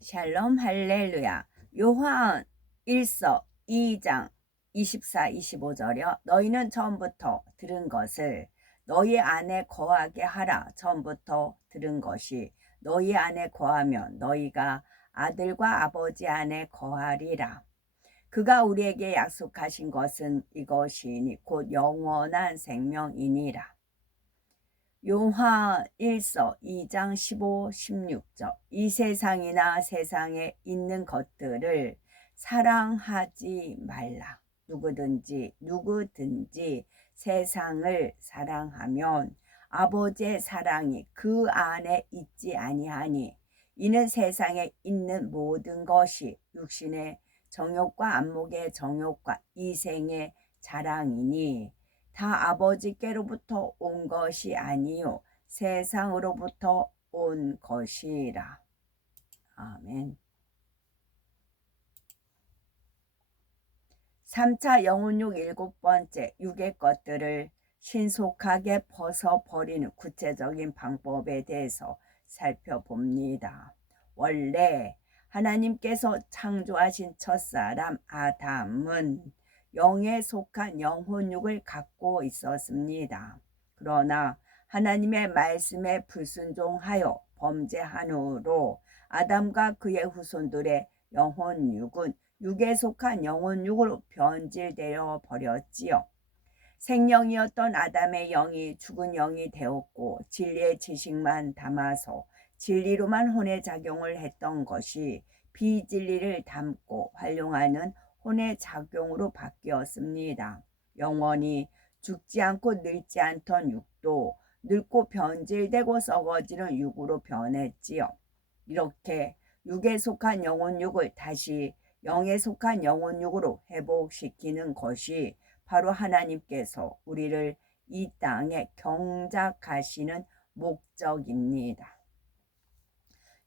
샬롬 할렐루야. 요한 1서 2장 24, 25절이요. 너희는 처음부터 들은 것을 너희 안에 거하게 하라. 처음부터 들은 것이 너희 안에 거하면 너희가 아들과 아버지 안에 거하리라. 그가 우리에게 약속하신 것은 이것이니 곧 영원한 생명이니라. 요한 1서 2장 15, 16절. 이 세상이나 세상에 있는 것들을 사랑하지 말라. 누구든지 세상을 사랑하면 아버지의 사랑이 그 안에 있지 아니하니 이는 세상에 있는 모든 것이 육신의 정욕과 안목의 정욕과 이생의 자랑이니 다 아버지께로부터 온 것이 아니요 세상으로부터 온 것이라. 아멘. 3차 영혼육 7번째, 육의 것들을 신속하게 벗어버리는 구체적인 방법에 대해서 살펴봅니다. 원래 하나님께서 창조하신 첫사람 아담은 영에 속한 영혼육을 갖고 있었습니다. 그러나 하나님의 말씀에 불순종하여 범죄한 후로 아담과 그의 후손들의 영혼육은 육에 속한 영혼육으로 변질되어 버렸지요. 생명이었던 아담의 영이 죽은 영이 되었고 진리의 지식만 담아서 진리로만 혼의 작용을 했던 것이 비진리를 담고 활용하는 혼의 작용으로 바뀌었습니다. 영원히 죽지 않고 늙지 않던 육도 늙고 변질되고 썩어지는 육으로 변했지요. 이렇게 육에 속한 영혼육을 다시 영에 속한 영혼육으로 회복시키는 것이 바로 하나님께서 우리를 이 땅에 경작하시는 목적입니다.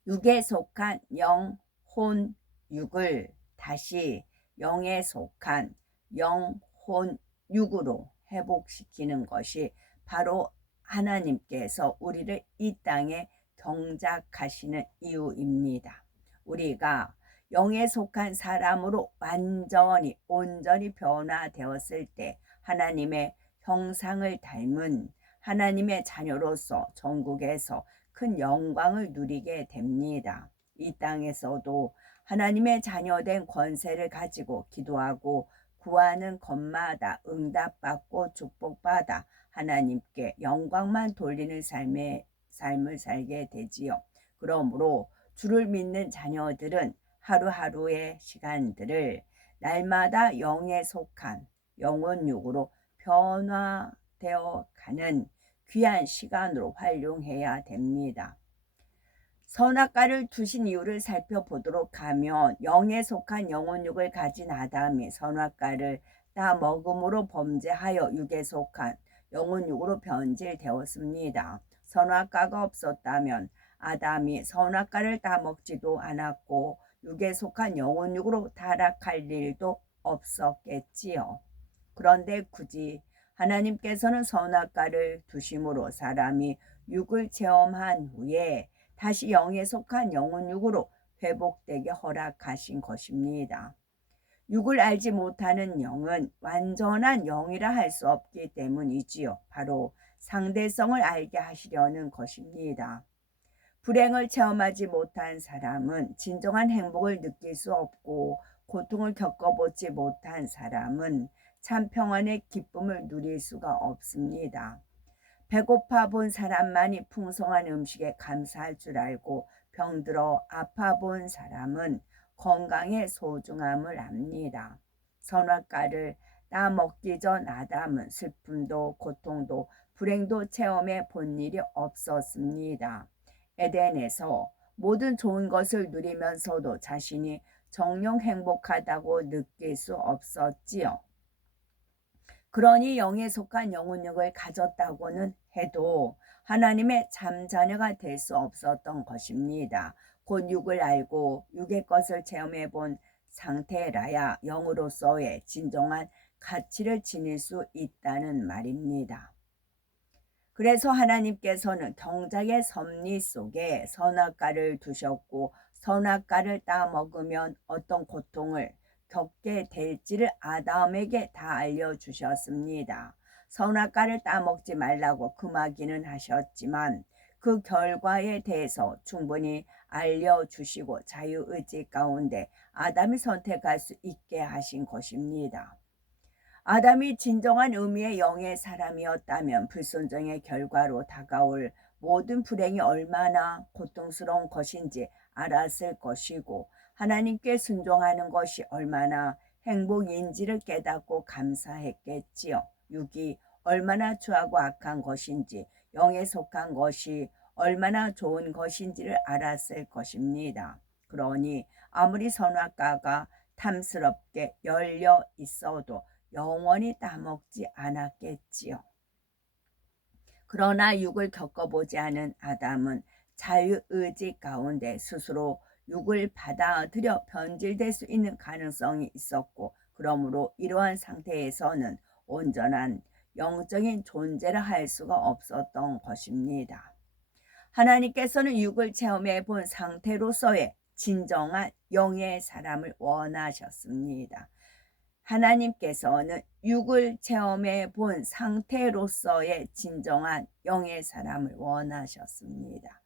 육에 속한 영, 혼, 육을 다시 영에 속한 영, 혼, 육으로 회복시키는 것이 바로 하나님께서 우리를 이 땅에 경작하시는 이유입니다. 우리가 영에 속한 사람으로 완전히 온전히 변화되었을 때 하나님의 형상을 닮은 하나님의 자녀로서 전국에서 큰 영광을 누리게 됩니다. 이 땅에서도 하나님의 자녀된 권세를 가지고 기도하고 구하는 것마다 응답받고 축복받아 하나님께 영광만 돌리는 삶을 살게 되지요. 그러므로 주를 믿는 자녀들은 하루하루의 시간들을 날마다 영에 속한 영혼육으로 변화되어 가는 귀한 시간으로 활용해야 됩니다. 선악과를 두신 이유를 살펴보도록 하면 영에 속한 영혼육을 가진 아담이 선악과를 따 먹음으로 범죄하여 육에 속한 영혼육으로 변질되었습니다. 선악과가 없었다면 아담이 선악과를 따 먹지도 않았고 육에 속한 영혼육으로 타락할 일도 없었겠지요. 그런데 굳이 하나님께서는 선악과를 두심으로 사람이 육을 체험한 후에 다시 영에 속한 영혼육으로 회복되게 허락하신 것입니다. 육을 알지 못하는 영은 완전한 영이라 할 수 없기 때문이지요. 바로 상대성을 알게 하시려는 것입니다. 불행을 체험하지 못한 사람은 진정한 행복을 느낄 수 없고 고통을 겪어보지 못한 사람은 참 평안의 기쁨을 누릴 수가 없습니다. 배고파 본 사람만이 풍성한 음식에 감사할 줄 알고 병들어 아파 본 사람은 건강의 소중함을 압니다. 선악과를 따 먹기 전 아담은 슬픔도 고통도 불행도 체험해 본 일이 없었습니다. 에덴에서 모든 좋은 것을 누리면서도 자신이 정녕 행복하다고 느낄 수 없었지요. 그러니 영에 속한 영혼육을 가졌다고는 해도 하나님의 잠자녀가 될 수 없었던 것입니다. 곧 육을 알고 육의 것을 체험해 본 상태라야 영으로서의 진정한 가치를 지닐 수 있다는 말입니다. 그래서 하나님께서는 경작의 섭리 속에 선악과를 두셨고 선악과를 따먹으면 어떤 고통을 겪게 될지를 아담에게 다 알려주셨습니다. 선악과를 따먹지 말라고 금하기는 하셨지만 그 결과에 대해서 충분히 알려주시고 자유의지 가운데 아담이 선택할 수 있게 하신 것입니다. 아담이 진정한 의미의 영의 사람이었다면 불순종의 결과로 다가올 모든 불행이 얼마나 고통스러운 것인지 알았을 것이고 하나님께 순종하는 것이 얼마나 행복인지를 깨닫고 감사했겠지요. 6이 얼마나 추하고 악한 것인지 영에 속한 것이 얼마나 좋은 것인지를 알았을 것입니다. 그러니 아무리 선악과가 탐스럽게 열려 있어도 영원히 따먹지 않았겠지요. 그러나 육을 겪어보지 않은 아담은 자유의지 가운데 스스로 육을 받아들여 변질될 수 있는 가능성이 있었고 그러므로 이러한 상태에서는 온전한 영적인 존재를 할 수가 없었던 것입니다. 하나님께서는 육을 체험해 본 상태로서의 진정한 영의 사람을 원하셨습니다. 하나님께서는 육을 체험해 본 상태로서의 진정한 영의 사람을 원하셨습니다.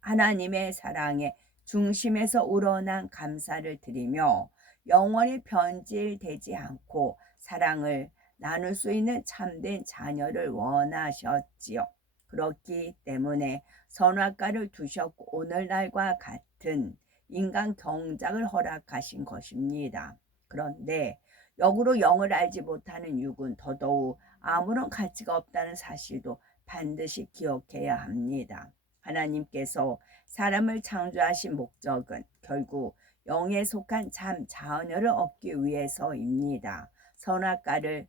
하나님의 사랑의 중심에서 우러난 감사를 드리며 영원히 변질되지 않고 사랑을 나눌 수 있는 참된 자녀를 원하셨지요. 그렇기 때문에 선악과를 두셨고 오늘날과 같은 인간 경작을 허락하신 것입니다. 그런데 역으로 영을 알지 못하는 육은 더더욱 아무런 가치가 없다는 사실도 반드시 기억해야 합니다. 하나님께서 사람을 창조하신 목적은 결국 영에 속한 참 자녀를 얻기 위해서입니다. 선악과를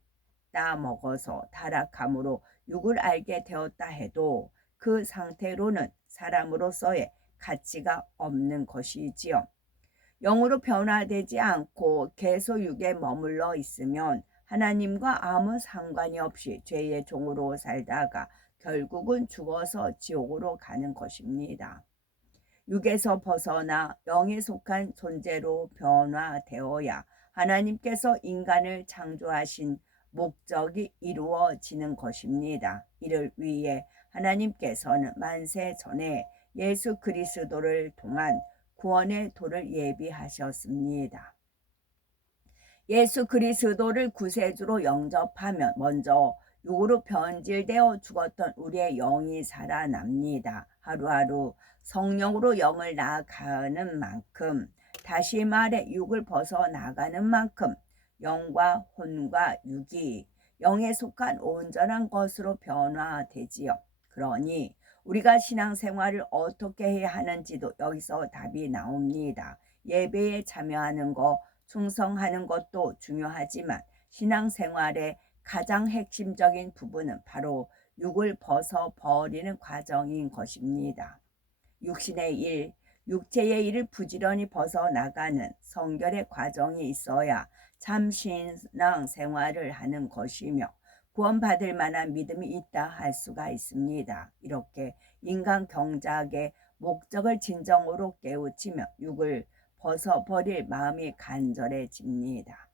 따먹어서 타락함으로 육을 알게 되었다 해도 그 상태로는 사람으로서의 가치가 없는 것이지요. 영으로 변화되지 않고 계속 육에 머물러 있으면 하나님과 아무 상관이 없이 죄의 종으로 살다가 결국은 죽어서 지옥으로 가는 것입니다. 육에서 벗어나 영에 속한 존재로 변화되어야 하나님께서 인간을 창조하신 목적이 이루어지는 것입니다. 이를 위해 하나님께서는 만세 전에 예수 그리스도를 통한 구원의 도를 예비하셨습니다. 예수 그리스도를 구세주로 영접하면 먼저 육으로 변질되어 죽었던 우리의 영이 살아납니다. 하루하루 성령으로 영을 나아가는 만큼, 다시 말해 육을 벗어나가는 만큼 영과 혼과 육이 영에 속한 온전한 것으로 변화되지요. 그러니 우리가 신앙생활을 어떻게 해야 하는지도 여기서 답이 나옵니다. 예배에 참여하는 것, 충성하는 것도 중요하지만 신앙생활의 가장 핵심적인 부분은 바로 육을 벗어버리는 과정인 것입니다. 육신의 일, 육체의 일을 부지런히 벗어나가는 성결의 과정이 있어야 참 신앙생활을 하는 것이며 구원받을 만한 믿음이 있다 할 수가 있습니다. 이렇게 인간 경작의 목적을 진정으로 깨우치며 육을 벗어버릴 마음이 간절해집니다.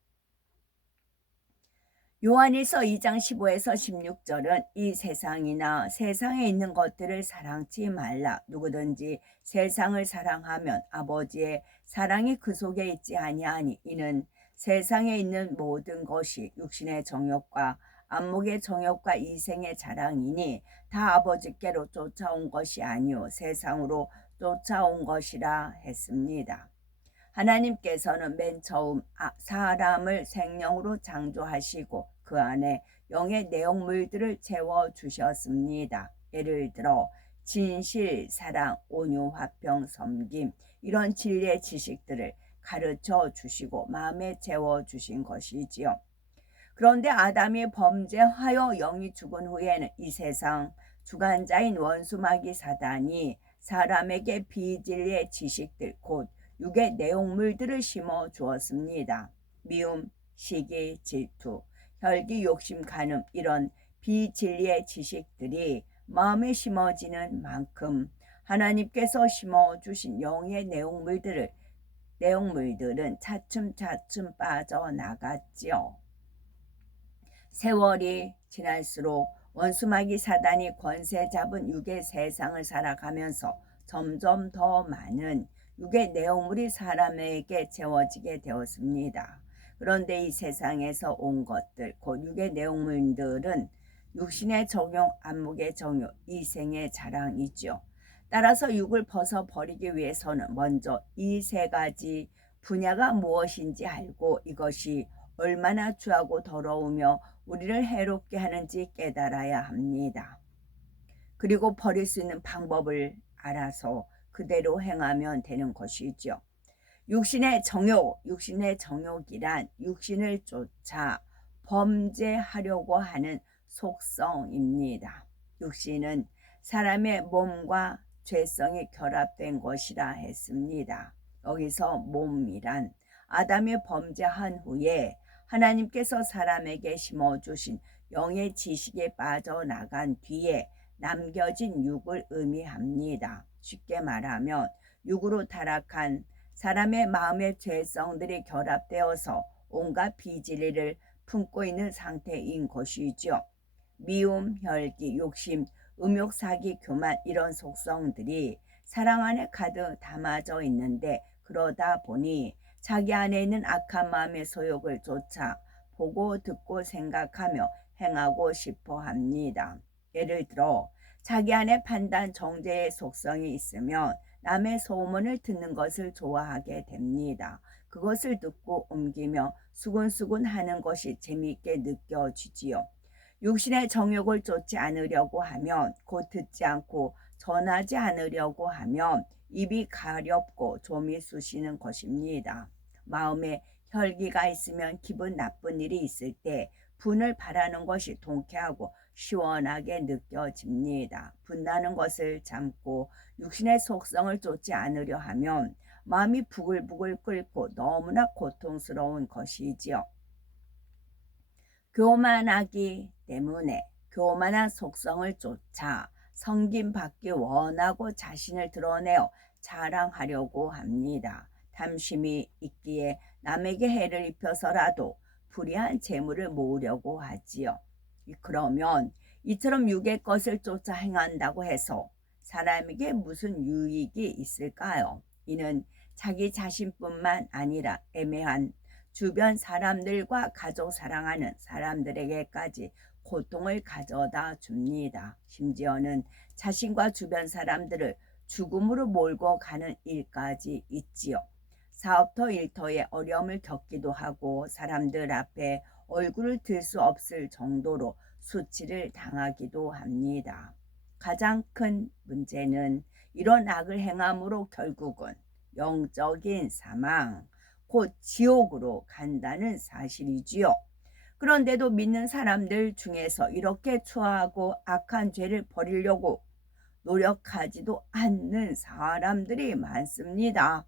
요한일서 2장 15에서 16절은 이 세상이나 세상에 있는 것들을 사랑치 말라. 누구든지 세상을 사랑하면 아버지의 사랑이 그 속에 있지 아니하니 이는 세상에 있는 모든 것이 육신의 정욕과 안목의 정욕과 이생의 자랑이니 다 아버지께로 쫓아온 것이 아니요 세상으로 쫓아온 것이라 했습니다. 하나님께서는 맨 처음 사람을 생명으로 창조하시고 그 안에 영의 내용물들을 채워주셨습니다. 예를 들어 진실, 사랑, 온유, 화평, 섬김 이런 진리의 지식들을 가르쳐 주시고 마음에 채워주신 것이지요. 그런데 아담이 범죄하여 영이 죽은 후에는 이 세상 주관자인 원수마귀 사단이 사람에게 비진리의 지식들 곧 육의 내용물들을 심어 주었습니다. 미움, 시기, 질투, 혈기, 욕심, 간음 이런 비진리의 지식들이 마음에 심어지는 만큼 하나님께서 심어주신 영의 내용물들은 차츰차츰 빠져나갔지요. 세월이 지날수록 원수마귀 사단이 권세 잡은 육의 세상을 살아가면서 점점 더 많은 육의 내용물이 사람에게 채워지게 되었습니다. 그런데 이 세상에서 온 것들, 곧 육의 내용물들은 육신의 정욕, 안목의 정욕, 이생의 자랑이죠. 따라서 육을 벗어버리기 위해서는 먼저 이 세 가지 분야가 무엇인지 알고 이것이 얼마나 추하고 더러우며 우리를 해롭게 하는지 깨달아야 합니다. 그리고 버릴 수 있는 방법을 알아서 그대로 행하면 되는 것이죠. 육신의 정욕이란 육신을 쫓아 범죄하려고 하는 속성입니다. 육신은 사람의 몸과 죄성이 결합된 것이라 했습니다. 여기서 몸이란 아담이 범죄한 후에 하나님께서 사람에게 심어주신 영의 지식에 빠져나간 뒤에 남겨진 육을 의미합니다. 쉽게 말하면 육으로 타락한 사람의 마음의 죄성들이 결합되어서 온갖 비진리를 품고 있는 상태인 것이죠. 미움, 혈기, 욕심, 음욕, 사기, 교만 이런 속성들이 사람 안에 가득 담아져 있는데 그러다 보니 자기 안에 있는 악한 마음의 소욕을 쫓아 보고 듣고 생각하며 행하고 싶어 합니다. 예를 들어 자기 안에 판단, 정죄의 속성이 있으면 남의 소문을 듣는 것을 좋아하게 됩니다. 그것을 듣고 옮기며 수군수군 하는 것이 재미있게 느껴지지요. 육신의 정욕을 쫓지 않으려고 하면, 곧 듣지 않고 전하지 않으려고 하면 입이 가렵고 좀이 쑤시는 것입니다. 마음에 혈기가 있으면 기분 나쁜 일이 있을 때 분을 바라는 것이 통쾌하고 시원하게 느껴집니다. 분나는 것을 참고 육신의 속성을 쫓지 않으려 하면 마음이 부글부글 끓고 너무나 고통스러운 것이지요. 교만하기 때문에 교만한 속성을 쫓아 성김받기 원하고 자신을 드러내어 자랑하려고 합니다. 탐심이 있기에 남에게 해를 입혀서라도 불의한 재물을 모으려고 하지요. 그러면 이처럼 육의 것을 쫓아 행한다고 해서 사람에게 무슨 유익이 있을까요? 이는 자기 자신뿐만 아니라 애매한 주변 사람들과 가족 사랑하는 사람들에게까지 고통을 가져다 줍니다. 심지어는 자신과 주변 사람들을 죽음으로 몰고 가는 일까지 있지요. 사업터 일터에 어려움을 겪기도 하고 사람들 앞에 얼굴을 들 수 없을 정도로 수치를 당하기도 합니다. 가장 큰 문제는 이런 악을 행함으로 결국은 영적인 사망, 곧 지옥으로 간다는 사실이지요. 그런데도 믿는 사람들 중에서 이렇게 추하고 악한 죄를 버리려고 노력하지도 않는 사람들이 많습니다.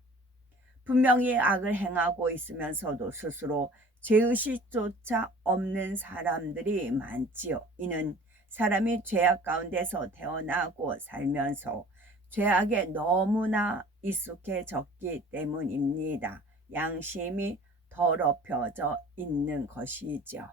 분명히 악을 행하고 있으면서도 스스로 죄의식조차 없는 사람들이 많지요. 이는 사람이 죄악 가운데서 태어나고 살면서 죄악에 너무나 익숙해졌기 때문입니다. 양심이 더럽혀져 있는 것이죠.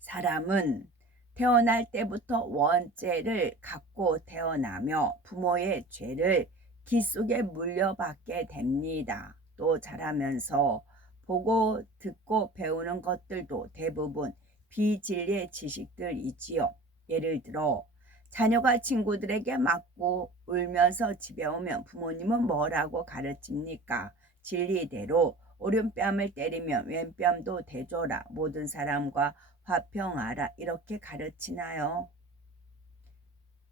사람은 태어날 때부터 원죄를 갖고 태어나며 부모의 죄를 기 속에 물려받게 됩니다. 또 자라면서 보고 듣고 배우는 것들도 대부분 비진리의 지식들이지요. 예를 들어 자녀가 친구들에게 맞고 울면서 집에 오면 부모님은 뭐라고 가르칩니까? 진리대로 오른뺨을 때리면 왼뺨도 대줘라. 모든 사람과 화평하라. 이렇게 가르치나요?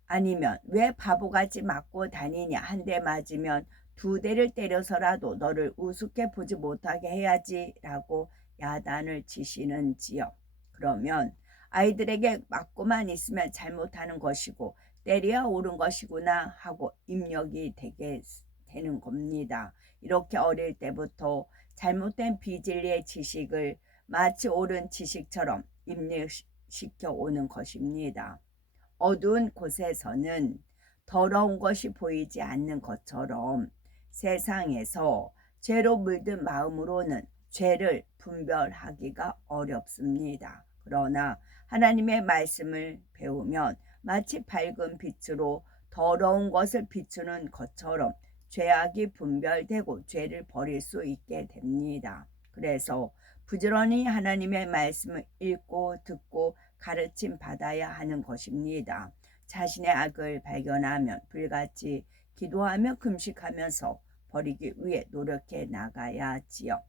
아니면 왜 바보같이 맞고 다니냐. 한 대 맞으면 두 대를 때려서라도 너를 우습게 보지 못하게 해야지 라고 야단을 치시는지요. 그러면 아이들에게 맞고만 있으면 잘못하는 것이고 때려야 옳은 것이구나 하고 입력이 되게 되는 겁니다. 이렇게 어릴 때부터 잘못된 비진리의 지식을 마치 옳은 지식처럼 입력시켜 오는 것입니다. 어두운 곳에서는 더러운 것이 보이지 않는 것처럼 세상에서 죄로 물든 마음으로는 죄를 분별하기가 어렵습니다. 그러나 하나님의 말씀을 배우면 마치 밝은 빛으로 더러운 것을 비추는 것처럼 죄악이 분별되고 죄를 버릴 수 있게 됩니다. 그래서 부지런히 하나님의 말씀을 읽고 듣고 가르침 받아야 하는 것입니다. 자신의 악을 발견하면 불같이 기도하며 금식하면서 버리기 위해 노력해 나가야지요.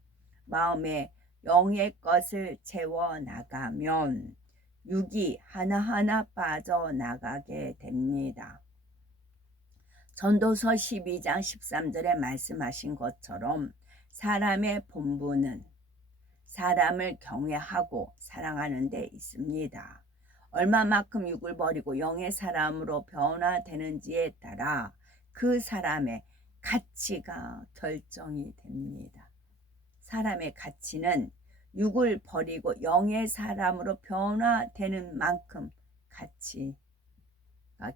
마음에 영의 것을 채워 나가면 육이 하나하나 빠져나가게 됩니다. 전도서 12장 13절에 말씀하신 것처럼 사람의 본분은 사람을 경외하고 사랑하는 데 있습니다. 얼마만큼 육을 버리고 영의 사람으로 변화되는지에 따라 그 사람의 가치가 결정이 됩니다. 사람의 가치는 육을 버리고 영의 사람으로 변화되는 만큼 가치가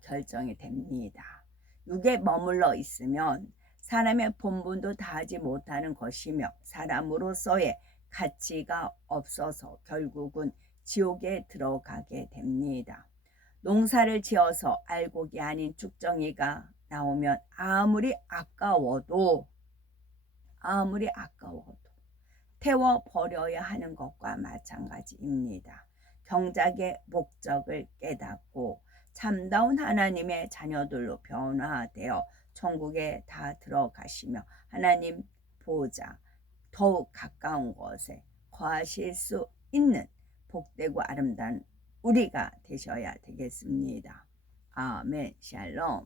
결정이 됩니다. 육에 머물러 있으면 사람의 본분도 다하지 못하는 것이며 사람으로서의 가치가 없어서 결국은 지옥에 들어가게 됩니다. 농사를 지어서 알곡이 아닌 쭉정이가 나오면 아무리 아까워도 태워버려야 하는 것과 마찬가지입니다. 경작의 목적을 깨닫고 참다운 하나님의 자녀들로 변화되어 천국에 다 들어가시며 하나님 보좌 더욱 가까운 곳에 거하실 수 있는 복되고 아름다운 우리가 되셔야 되겠습니다. 아멘. 샬롬.